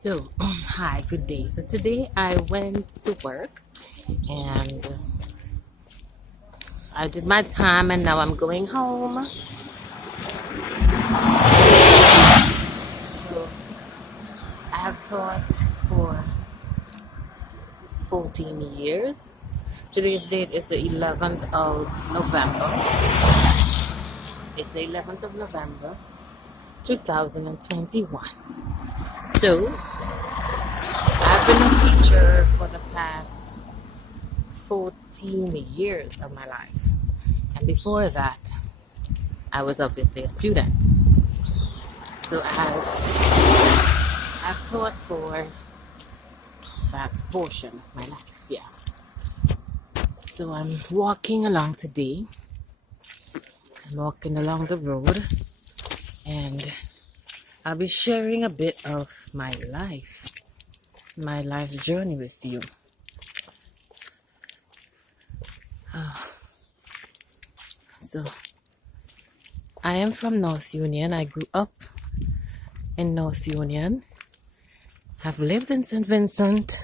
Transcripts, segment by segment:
So, hi, good day. So today I went to work and I did my time and now I'm going home. So I have taught for 14 years. Today's date is the 11th of November. It's the 11th of November 2021. So I've been a teacher for the past 14 years of my life. And before that, I was obviously a student. So I've taught for that portion of my life, yeah. So I'm walking along today. I'm walking along the road and I'll be sharing a bit of my life journey with you. So I am from North Union. I grew up in North Union. I've lived in St. Vincent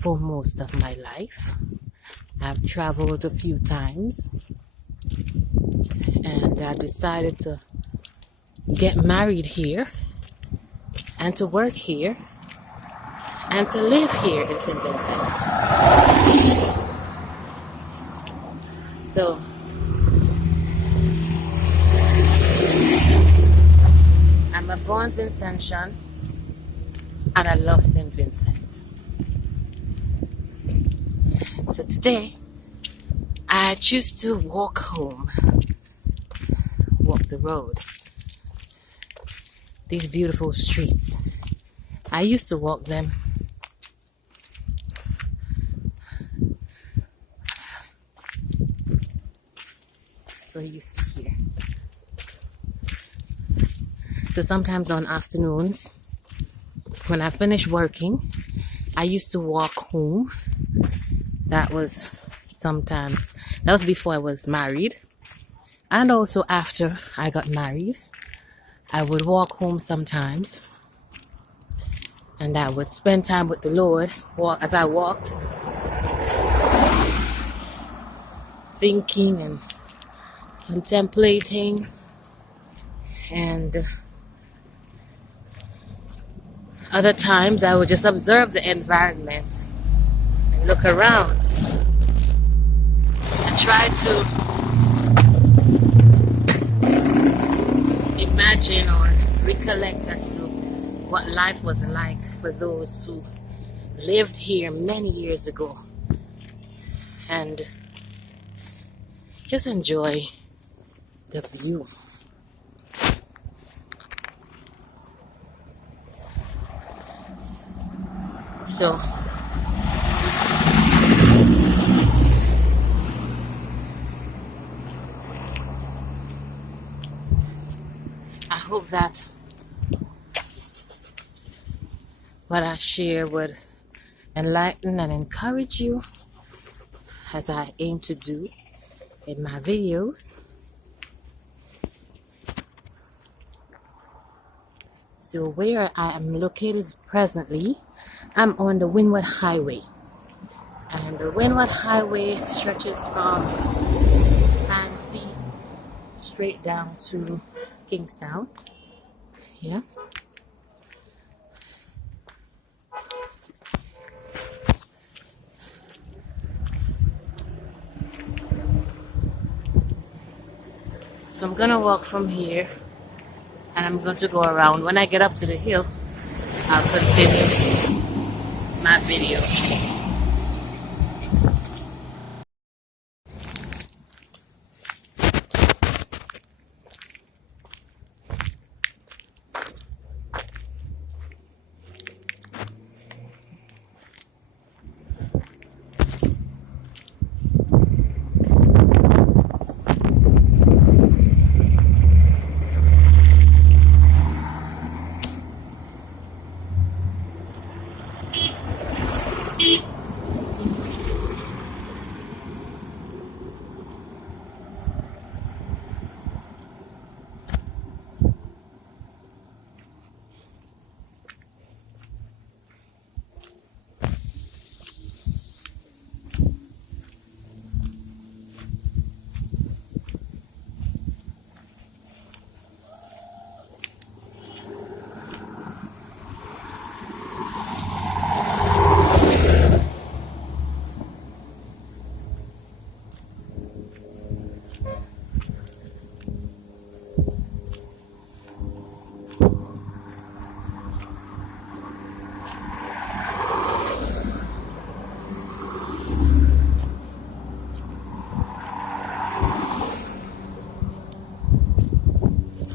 for most of my life. I've traveled a few times and I decided to get married here and to work here and to live here in St. Vincent. So I'm a born Vincentian and I love St. Vincent. So today I choose to walk home, walk the roads, these beautiful streets. I used to walk them. So you see here. So sometimes on afternoons, when I finish working, I used to walk home. That was before I was married. And also after I got married, I would walk home sometimes. And I would spend time with the Lord as I walked, thinking and contemplating. And other times I would just observe the environment and look around and try to imagine or recollect as to what life was like for those who lived here many years ago, and just enjoy the view. So I hope that what I share would enlighten and encourage you, as I aim to do in my videos. So where I am located presently, I'm on the Windward Highway. And the Windward Highway stretches from Sandusky straight down to Kingstown. Yeah. So I'm gonna walk from here and I'm going to go around. When I get up to the hill, I'll continue my video.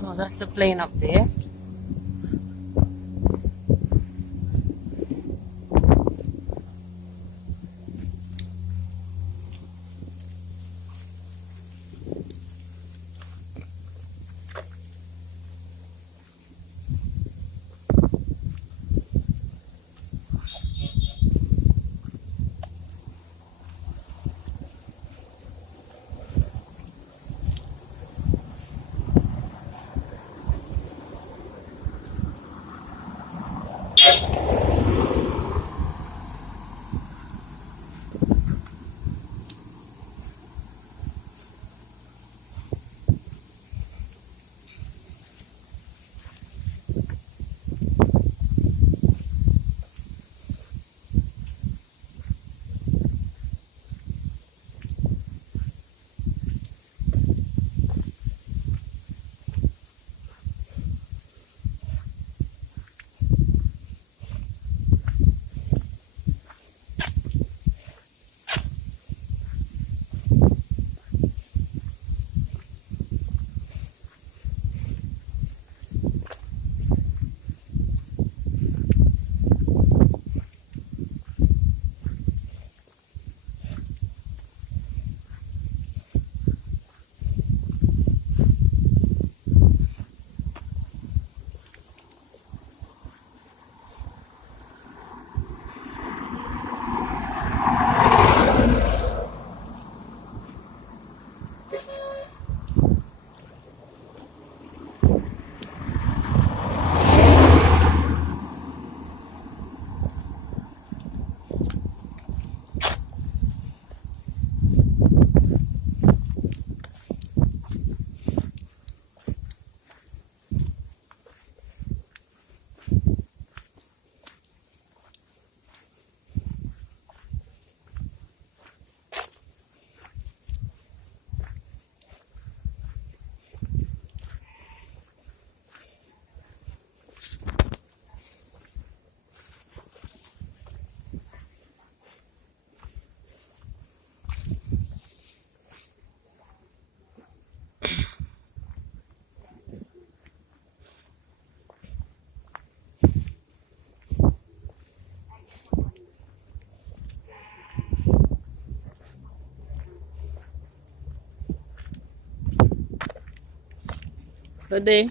Oh, that's the plane up there. Good day.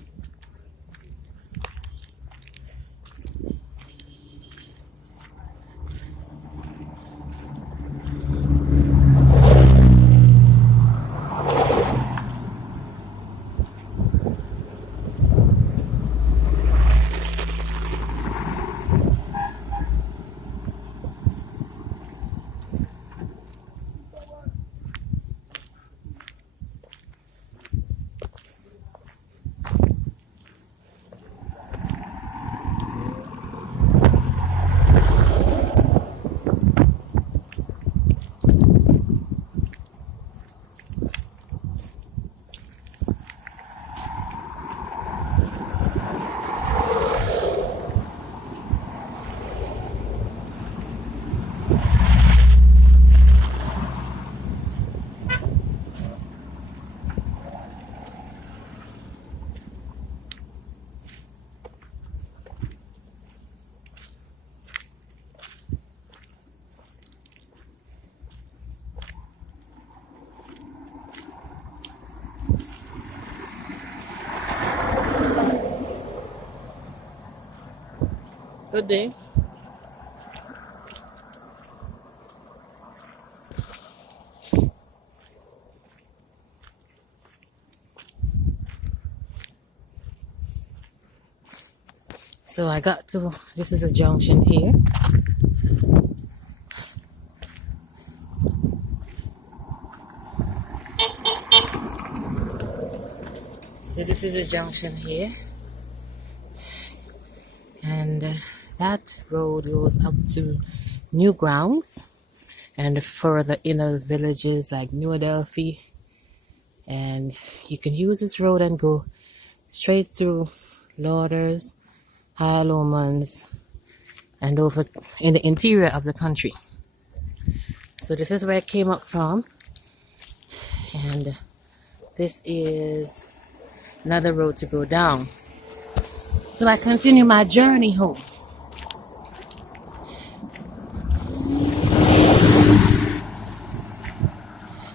Good day. So I got to, this is a junction here. So this is a junction here. And that road goes up to Newgrounds and further inner villages like New Adelphi. And you can use this road and go straight through Lauders, High Lomans, and over in the interior of the country. So this is where I came up from. And this is another road to go down. So I continue my journey home.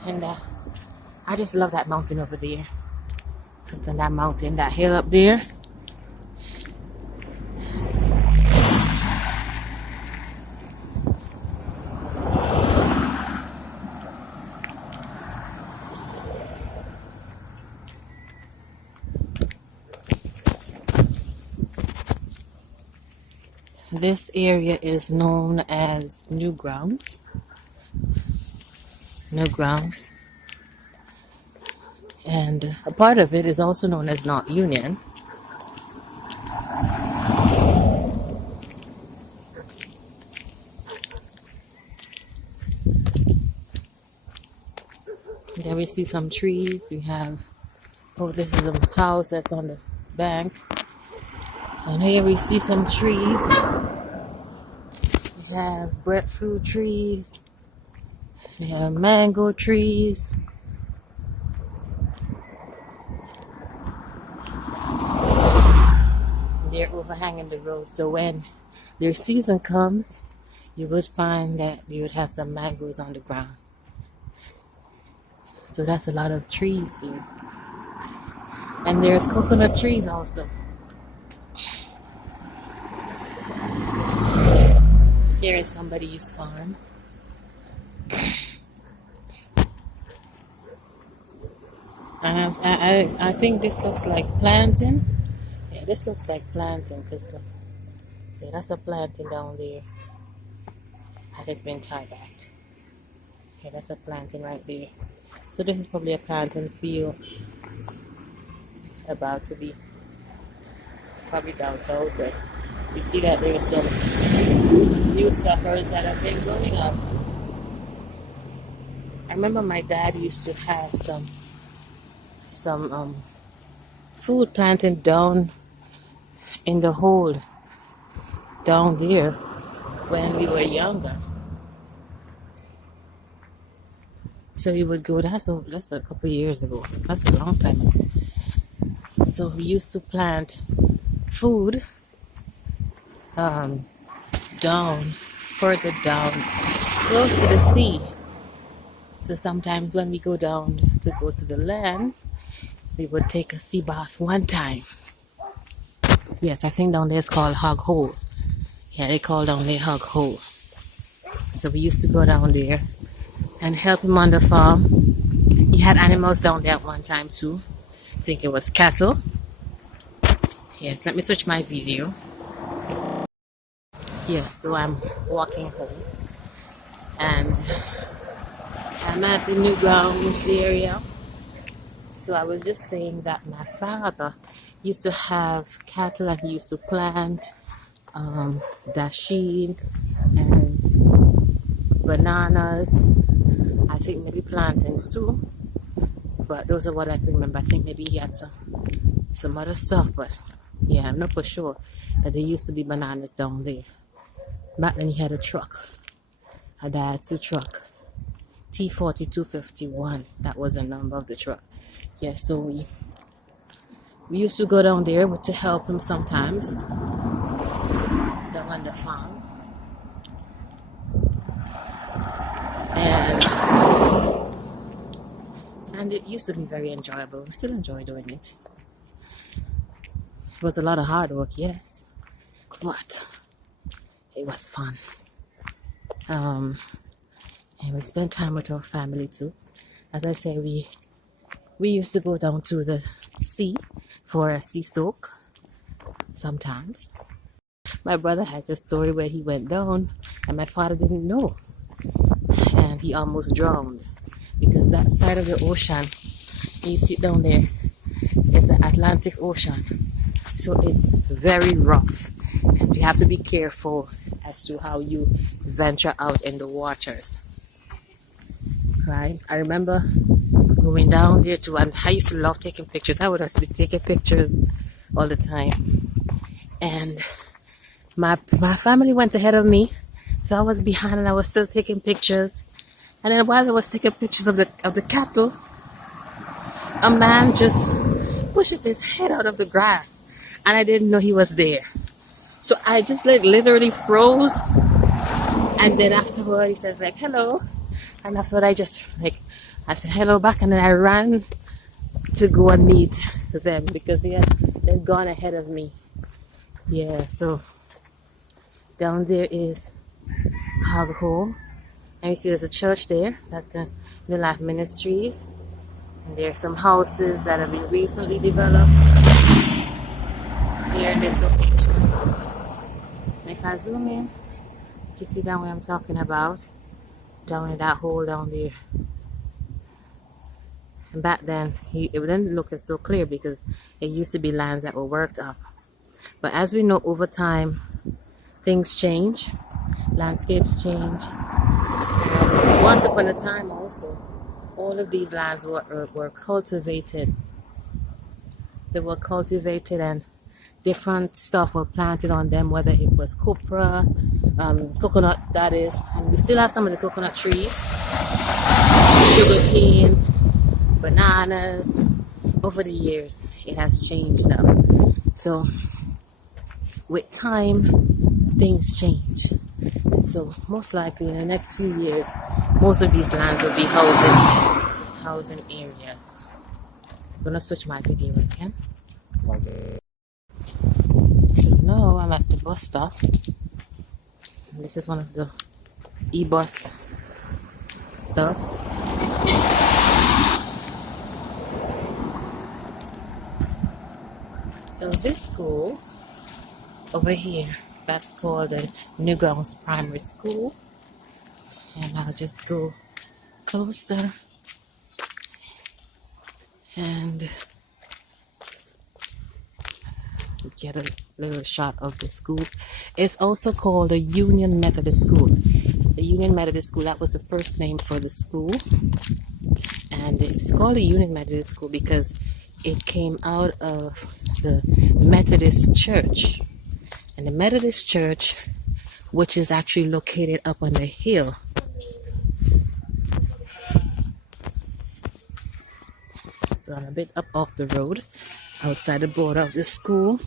And I just love that mountain over there. And that mountain, that hill up there. This area is known as Newgrounds. Newgrounds. And a part of it is also known as North Union. There we see some trees. We have, oh, this is a house that's on the bank. And here we see some trees. We have breadfruit trees. We have mango trees. They're overhanging the road. So when their season comes, you would find that you would have some mangoes on the ground. So that's a lot of trees there. And there's coconut trees also. Here is somebody's farm. And I think this looks like plantain. Yeah, this looks like plantain because yeah, that's a plantain down there that has been tied back. Yeah, that's a plantain right there. So this is probably a plantain field about to be probably downtown, but we see that there are some new suckers that have been growing up. I remember my dad used to have some food planting down in the hole down there when we were younger. So we would go, that's a couple of years ago. That's a long time ago. So we used to plant food down, further down, close to the sea. So sometimes when we go down to go to the lands, we would take a sea bath one time. Yes, I think down there it's called Hog Hole. Yeah, they call down there Hog Hole. So we used to go down there and help him on the farm. He had animals down there at one time too. I think it was cattle. Yes, let me switch my video. Yes, so I'm walking home and I'm at the Newgrounds area. So I was just saying that my father used to have cattle and he used to plant dasheen and bananas. I think maybe plantains too. But those are what I can remember. I think maybe he had some other stuff, but yeah, I'm not for sure that there used to be bananas down there. Back then he had a truck, a Daihatsu truck, T4251. That was the number of the truck. Yeah, so we used to go down there to help him sometimes down on the farm. And it used to be very enjoyable. I still enjoy doing it. It was a lot of hard work, yes, but it was fun. And we spent time with our family too. As I say, we used to go down to the sea for a sea soak sometimes. My brother has a story where he went down and my father didn't know, and he almost drowned because that side of the ocean, you see down there, is the Atlantic Ocean. So it's very rough and you have to be careful as to how you venture out in the waters. Right? I remember going down there too, and I used to love taking pictures. I would have to be taking pictures all the time. And my family went ahead of me, so I was behind and I was still taking pictures. And then while I was taking pictures of the cattle, a man just push up his head out of the grass, and I didn't know he was there. So I just like literally froze, and then afterward he says like hello, and afterward I said hello back, and then I ran to go and meet them because they'd gone ahead of me. Yeah, so down there is Hog Hole, and you see there's a church there. That's a New Life Ministries, and there are some houses that have been recently developed here in this location. And if I zoom in, you see down where I'm talking about, down in that hole down there. And back then, it didn't look so clear because it used to be lands that were worked up. But as we know, over time, things change, landscapes change. And once upon a time also, all of these lands were cultivated. They were cultivated and different stuff were planted on them, whether it was copra, coconut that is, and we still have some of the coconut trees, sugar cane, bananas. Over the years it has changed now. So with time things change, and so most likely in the next few years most of these lands will be housing areas. I'm gonna switch my video again. So now I'm at the bus stop. This is one of the e-bus stuff. So this school over here, that's called the Newgrounds Primary School. And I'll just go closer and get a little shot of the school. It's also called the Union Methodist School. The Union Methodist School, that was the first name for the school. And it's called the Union Methodist School because it came out of the Methodist Church. And the Methodist Church, which is actually located up on the hill. So I'm a bit up off the road, outside the border of the school.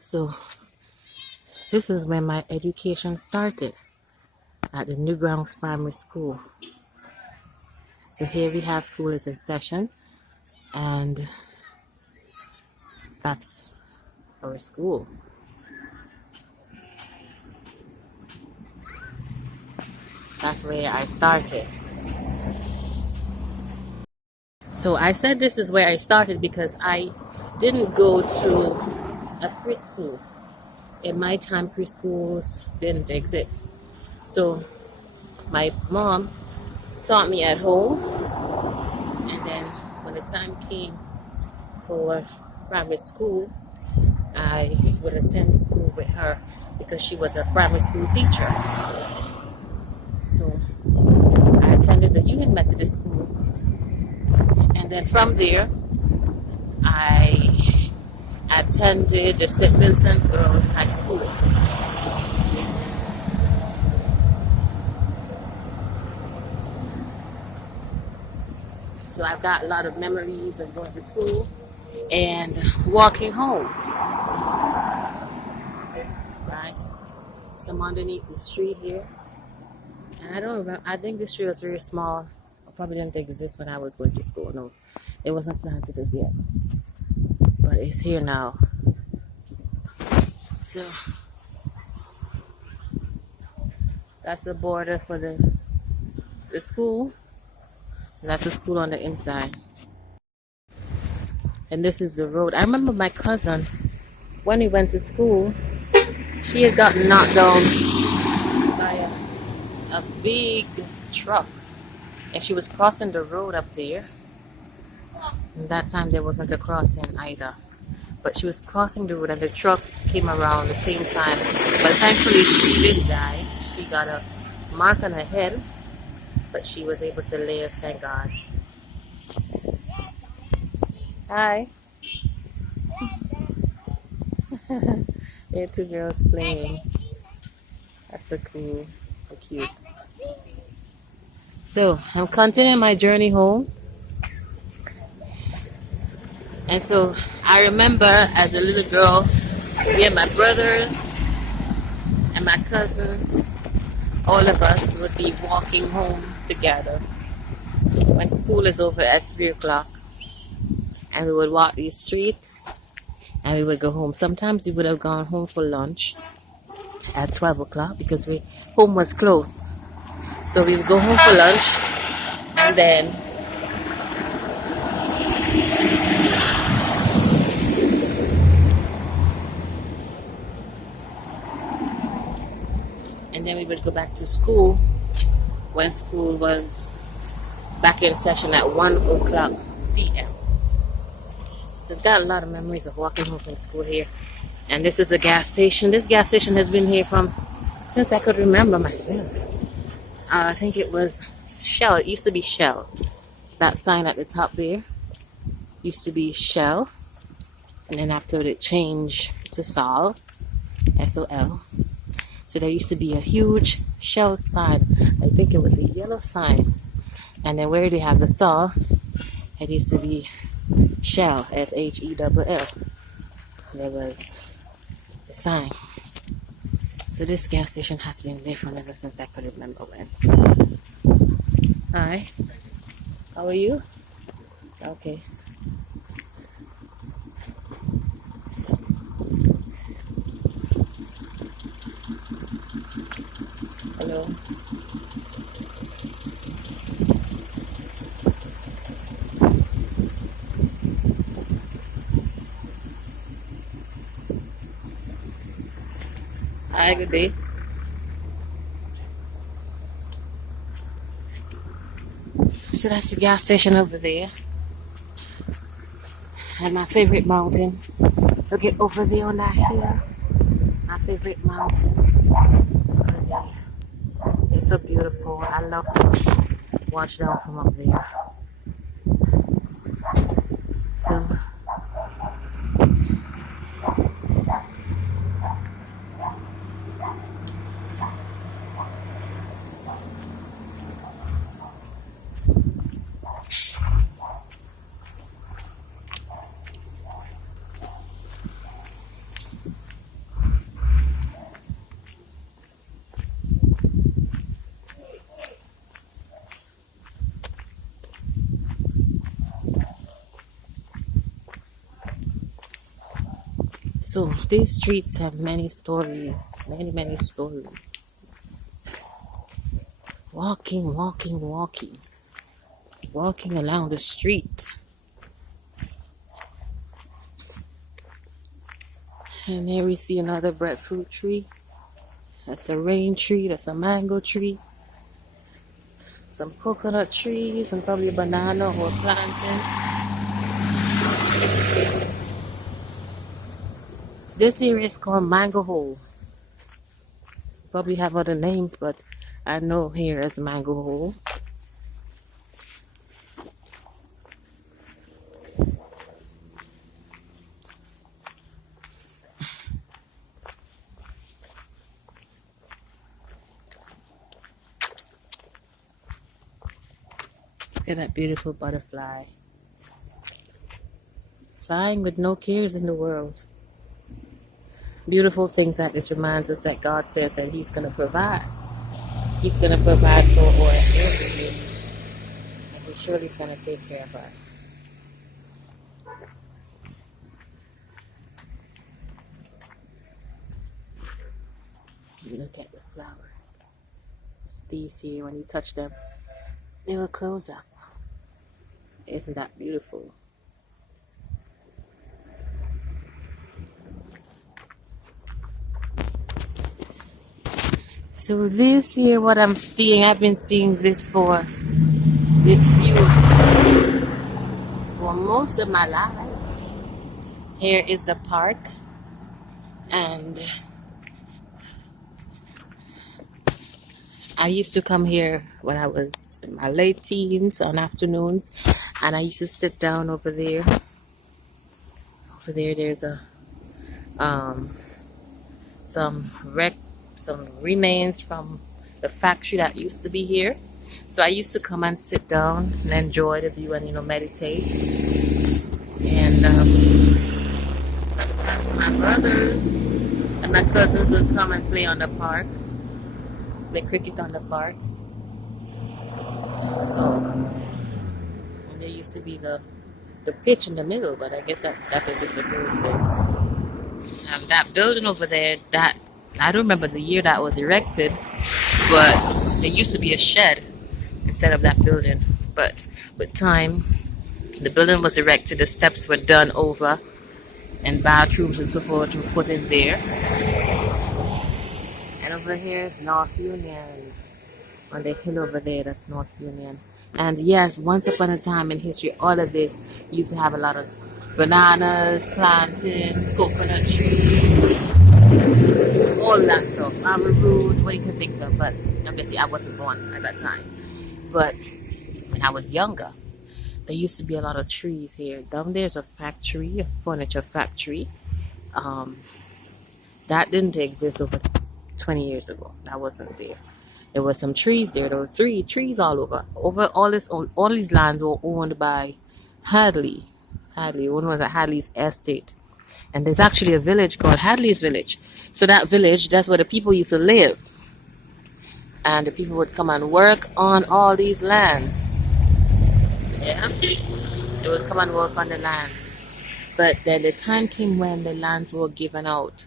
So this is where my education started, at the Newgrounds Primary School. So here we have school is in session, and that's our school. That's where I started. So I said this is where I started because I didn't go to a preschool. In my time, preschools didn't exist. So my mom taught me at home, and then when the time came for primary school, I would attend school with her because she was a primary school teacher. So I attended the Union Methodist School, and then from there I attended the St. Vincent Girls High School. So I've got a lot of memories of going to school and walking home. Right? So I'm underneath the street here. And I don't remember, I think this street was very small. It probably didn't exist when I was going to school. No, it wasn't planted as yet. But it's here now. So that's the border for the school. And that's the school on the inside. And this is the road. I remember my cousin, when we went to school, she had gotten knocked down by a big truck. And she was crossing the road up there. And that time there wasn't a crossing either. But she was crossing the road and the truck came around the same time. But thankfully she didn't die. She got a mark on her head. But she was able to live, thank God. Hi. There are two girls playing. That's so cool. So cute. So, I'm continuing my journey home. And so I remember as a little girl, me and my brothers and my cousins, all of us would be walking home together when school is over at 3 o'clock. And we would walk these streets and we would go home. Sometimes we would have gone home for lunch at 12 o'clock because home was close. So we would go home for lunch and then we would go back to school when school was back in session at 1 o'clock p.m. So I've got a lot of memories of walking home from school here. And this is a gas station. This gas station has been here since I could remember myself. I think it was Shell. It used to be Shell. That sign at the top there used to be Shell. And then after it changed to Sol, S-O-L. So there used to be a huge Shell sign. I think it was a yellow sign. And then where they have the Sol, it used to be Shell, S-H-E-L-L. There was a sign. So this gas station has been there from ever since I could remember when. Hi. How are you? Okay. Hello. Hi, good day. So that's the gas station over there. And my favorite mountain. Look at over there on that hill. My favorite mountain. Over there. It's so beautiful. I love to watch down from up there. So So these streets have many stories, many stories. Walking along the street. And here we see another breadfruit tree. That's a rain tree, that's a mango tree. Some coconut trees and probably a banana or a plantain. This area is called Mango Hole. Probably have other names, but I know here as Mango Hole. Look at that beautiful butterfly. Flying with no cares in the world. Beautiful things like this reminds us that God says that He's going to provide. He's going to provide for everything. And He surely is going to take care of us. You look at the flower. These here, when you touch them, they will close up. Isn't that beautiful? So this here, what I'm seeing, I've been seeing this for this view for most of my life. Here is the park, and I used to come here when I was in my late teens on afternoons, and I used to sit down over there. Over there, there's a some remains from the factory that used to be here. So I used to come and sit down and enjoy the view and meditate. And years, and my cousins would come and play on the park, play cricket on the park. And there used to be the pitch in the middle, but I guess that was just a coincidence. That building over there, that I don't remember the year that was erected, but there used to be a shed instead of that building. But with time, the building was erected, the steps were done over, and bathrooms and so forth were put in there. And over here is North Union. On the hill over there, that's North Union. And yes, once upon a time in history, all of this used to have a lot of bananas, plantains, coconut trees, all that stuff. Root, what you can think of. But obviously, I wasn't born at that time. But when I was younger, there used to be a lot of trees here. Down there's a factory, a furniture factory. That didn't exist over 20 years ago. That wasn't there. There were some trees there. There were 3 trees all over. All these lands were owned by Hadley. One was at Hadley's estate. And there's actually a village called Hadley's Village. So that village, that's where the people used to live. And the people would come and work on all these lands. Yeah. They would come and work on the lands. But then the time came when the lands were given out.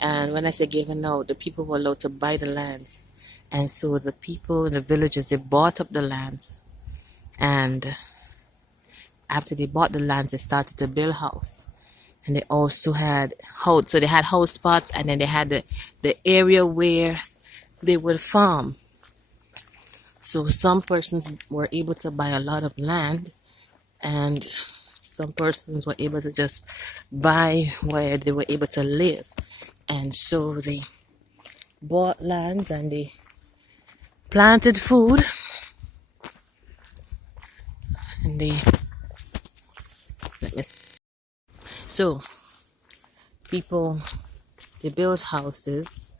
And when I say given out, the people were allowed to buy the lands. And so the people in the villages, they bought up the lands. And after they bought the lands, they started to build house. And they also had house. So they had house spots, and then they had the area where they would farm. So some persons were able to buy a lot of land, and some persons were able to just buy where they were able to live. And so they bought lands and they planted food, and so people, they built houses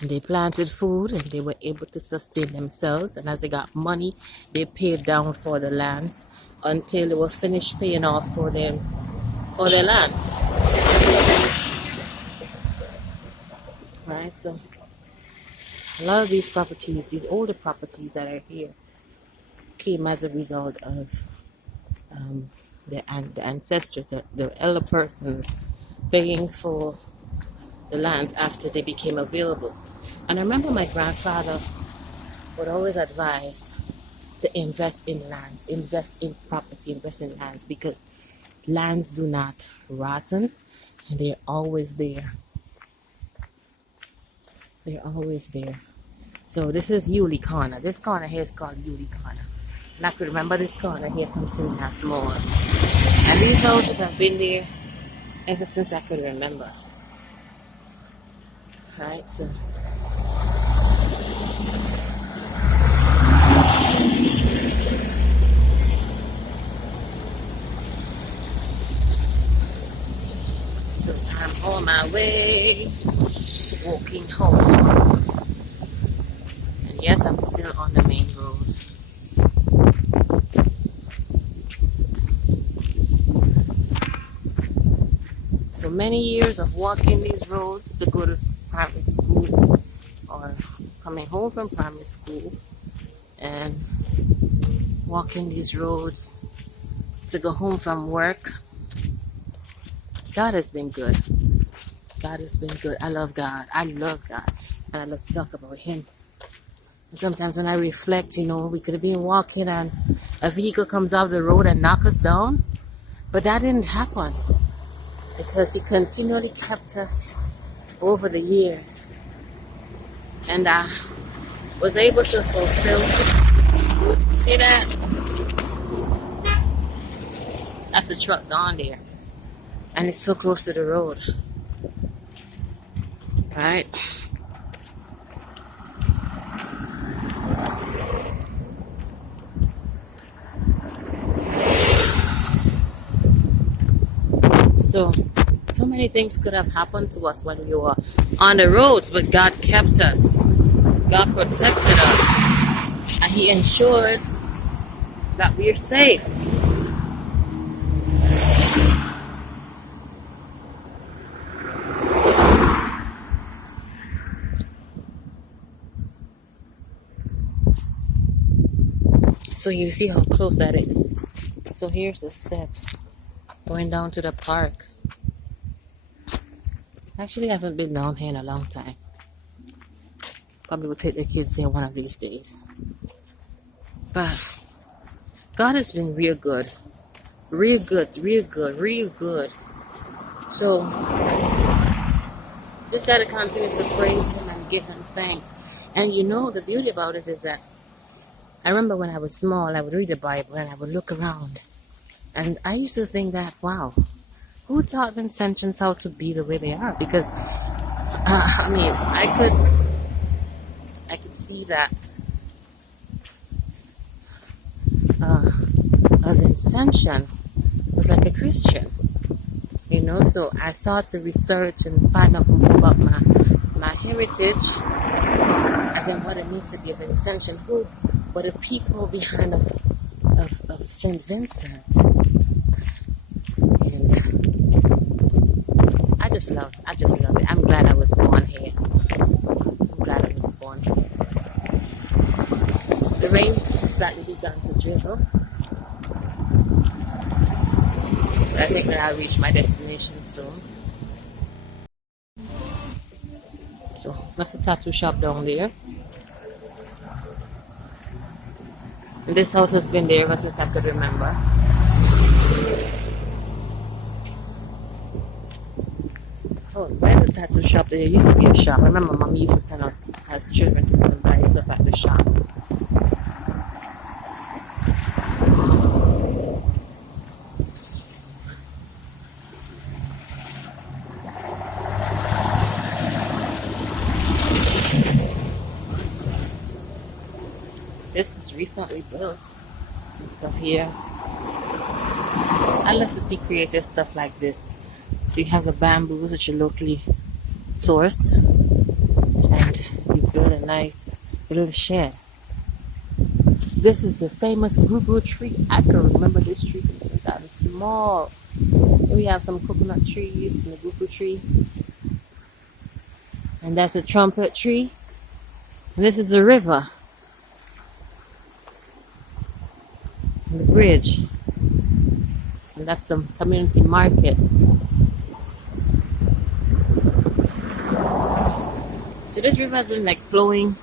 and they planted food, and they were able to sustain themselves. And as they got money, they paid down for the lands until they were finished paying off for their lands. Right, so a lot of these properties, these older properties that are here, came as a result of the ancestors, the elder persons, paying for the lands after they became available. And I remember my grandfather would always advise to invest in lands, invest in property, invest in lands, because lands do not rotten, and they're always there. They're always there. So this is Yulee Corner. This corner here is called Yulee Corner. And I could remember this corner here from since I was small. And these houses have been there ever since I could remember. Right, so I'm on my way, walking home. And yes, I'm still on the main road. So many years of walking these roads to go to primary school, or coming home from primary school, and walking these roads to go home from work. God has been good. God has been good. I love God. I love God. And I love to talk about Him. And sometimes when I reflect, we could have been walking and a vehicle comes off the road and knock us down. But that didn't happen, because He continually kept us over the years. And I was able to fulfill. See that? That's the truck down there. And it's so close to the road. Right? So many things could have happened to us when we were on the roads, but God kept us. God protected us. And He ensured that we are safe. So you see how close that is. So here's the steps going down to the park. Actually, I haven't been down here in a long time. Probably will take the kids here one of these days. But God has been real good. Real good, real good, real good. So just gotta continue to praise Him and give Him thanks. And you know, the beauty about it is that I remember when I was small, I would read the Bible and I would look around. And I used to think that, wow, who taught Vincentians how to be the way they are? Because, I mean, I could see that a Vincentian was like a Christian, you know. So I started to research and find out more about my heritage, as in what it means to be a Vincentian. Who were the people behind of Saint Vincent? And I just love it. I'm glad I was born here. I'm glad I was born here. The rain slightly began to drizzle. I think that I'll reach my destination soon. So that's a tattoo shop down there. And this house has been there ever since I could remember. Oh, by the tattoo shop there used to be a shop. I remember Mom used to send us as children to come and buy stuff at the shop. This is recently built. So here, I love to see creative stuff like this. So you have the bamboos that you locally sourced, and you build a nice little shed. This is the famous gugu tree. I can remember this tree since I was small. Here we have some coconut trees and the gugu tree. And that's a trumpet tree. And this is the river. And the bridge. And that's the community market. So this river has been like flowing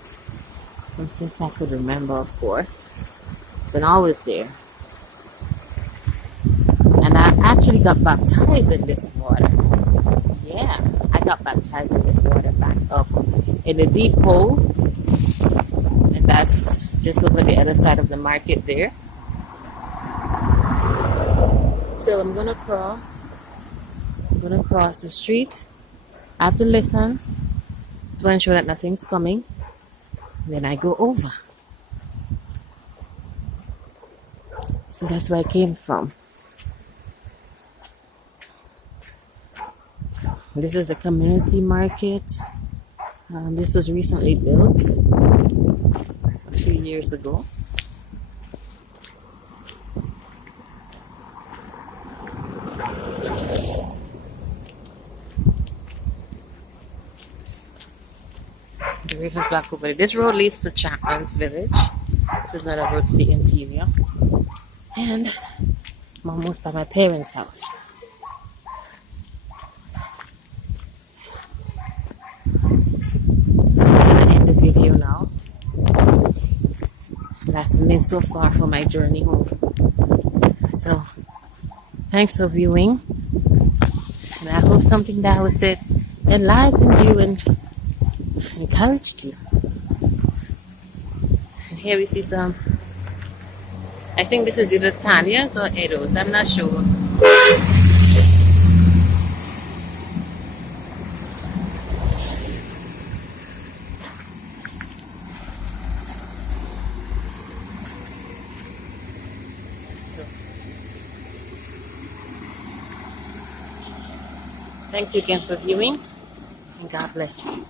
from since I could remember, of course. It's been always there. And I actually got baptized in this water. Yeah, I got baptized in this water back up in the deep hole. And that's just over the other side of the market there. So I'm gonna cross the street. I have to listen to ensure that nothing's coming. And then I go over. So that's where I came from. This is the community market. This was recently built a few years ago. The river's back over there. This road leads to Chapman's Village. This is another road to the interior. And I'm almost by my parents' house. So I'm gonna end the video now. That's been so far for my journey home. So thanks for viewing. And I hope something that was said enlightened you and encouraged you. And here we see some, I think this is either Tanya's or Edo's, I'm not sure. So thank you again for viewing, and God bless you.